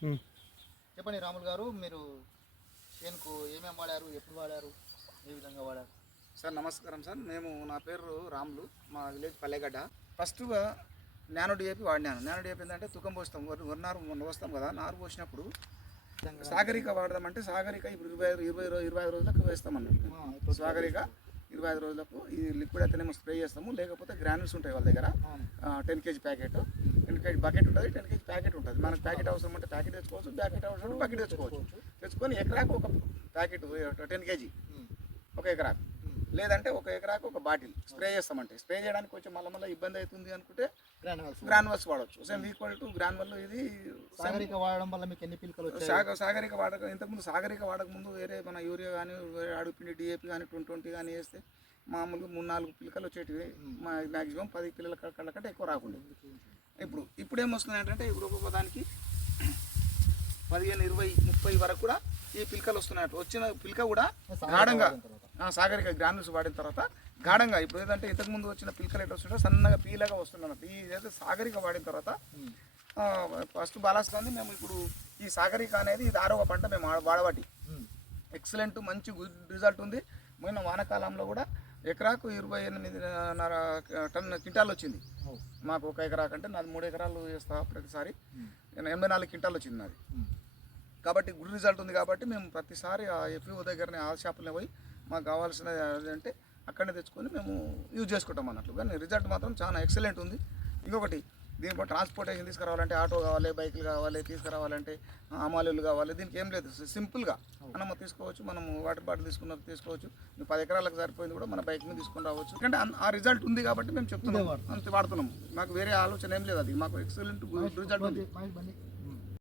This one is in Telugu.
చెప్పండి రాములు గారు, మీరు చేనుకు ఏమేమి వాడారు, ఎప్పుడు వాడారు, ఏ విధంగా వాడారు? సార్ నమస్కారం సార్. నా పేరు రాములు, మా విలేజ్ పల్లెగడ్డ. ఫస్ట్గా నానో డిఏపి వాడినాను. నానో డిఏపి ఏంటంటే తుకం పోస్తాం, వరి నారు పోస్తాం కదా. నారు పోసినప్పుడు సాగరిక వాడదామంటే సాగరిక ఇప్పుడు 25 రోజులకు వేస్తామన్నట్టు. సాగరిక 25 రోజులకు ఈ లిక్విడ్ అయితేనేమో స్ప్రే చేస్తాము, లేకపోతే గ్రాన్యూల్స్ ఉంటాయి వాళ్ళ దగ్గర. 10 kg ప్యాకెట్, 10 kg బకెట్ ఉంటుంది, 10 kg ప్యాకెట్ ఉంటుంది. మనకు ప్యాకెట్ అవసరం అంటే ప్యాకెట్ తెచ్చుకోవచ్చు, ప్యాకెట్ అవసరం అంటే బకెట్ తెచ్చుకోవచ్చు. తెచ్చుకొని ఎకరాకు ఒక ప్యాకెట్ 10 kg ఒక ఎకరాకు, లేదంటే ఒక ఎకరాకు ఒక బాటిల్ స్ప్రే చేస్తామంటే. స్ప్రే చేయడానికి కొంచెం మళ్ళీ ఇబ్బంది అవుతుంది అనుకుంటే గ్రాన్యువల్స్ వాడవచ్చు. Same equal to granule. ఇది సాగరిక వాడడం వల్ల మీకు ఎన్ని పిలకలు వచ్చాయి? సాగరిక ఇంతకుముందు సాగరిక వాడకముందు వేరే మన యూరియా కానీ, అడుగుపిండి డిఏపి కానీ 20 కానీ వేస్తే మామూలుగా 3-4 పిలకలు వచ్చేటివి. మ్యాక్సిమం 10 పిల్లల కళ్ళ కంటే ఎక్కువ రాకుండా. ఇప్పుడు ఏమొస్తుంది అంటే ఇప్పుడు ఒక్కొక్క దానికి 15, 20, 30 వరకు కూడా ఈ పిలకలు వస్తున్నాయి. వచ్చిన పిలక కూడా గాఢంగా సాగరిక గ్రాన్యూల్స్ వాడిన తర్వాత గాఢంగా, ఇప్పుడు ఏదంటే ఇంతకుముందు వచ్చిన పిలకలు ఎట్లా వస్తుంటే సన్నగా పీలగా వస్తున్నట్టు. ఈ ఏదైతే సాగరిక వాడిన తర్వాత ఫస్ట్ బాలాస్తాన్ని మేము ఇప్పుడు ఈ సాగరిక అనేది ఇది 6వ పంట మేము వాడబట్టి ఎక్సలెంట్ మంచి గుడ్ రిజల్ట్ ఉంది. మొన్న వానాకాలంలో కూడా ఎకరాకు 28.5 క్వింటాలు వచ్చింది మాకు. ఒక ఎకరా కంటే నాది 3 ఎకరాలు వేస్తా ప్రతిసారి 84 క్వింటాలు వచ్చింది నాది. కాబట్టి గుడ్ రిజల్ట్ ఉంది. కాబట్టి మేము ప్రతిసారి ఆ ఎఫ్ఈఓ దగ్గరనే ఆ షాపులనే పోయి మాకు కావాల్సిన ఏంటంటే అక్కడనే తెచ్చుకొని మేము యూజ్ చేసుకుంటాం అన్నట్లు. కానీ రిజల్ట్ మాత్రం చాలా ఎక్సలెంట్ ఉంది. ఇంకొకటి, దీనిపై ట్రాన్స్పోర్టేషన్ తీసుకురావాలంటే ఆటో కావాలి, బైకులు కావాలి, తీసుకురావాలంటే అమాలీలు కావాలి. దీనికి ఏం లేదు, సింపుల్గా మనం తీసుకోవచ్చు. మనం వాటర్ బాటిల్ తీసుకున్నది తీసుకోవచ్చు. 10 ఎకరాలకు సరిపోయింది కూడా మన బైక్ మీద తీసుకొని రావచ్చు. ఎందుకంటే ఆ రిజల్ట్ ఉంది కాబట్టి మేము చెప్తున్నాం, అంతే వాడుతున్నాం. మాకు వేరే ఆలోచన ఏం లేదు. అది మాకు ఎక్సలెంట్ రిజల్ట్ ఉంది.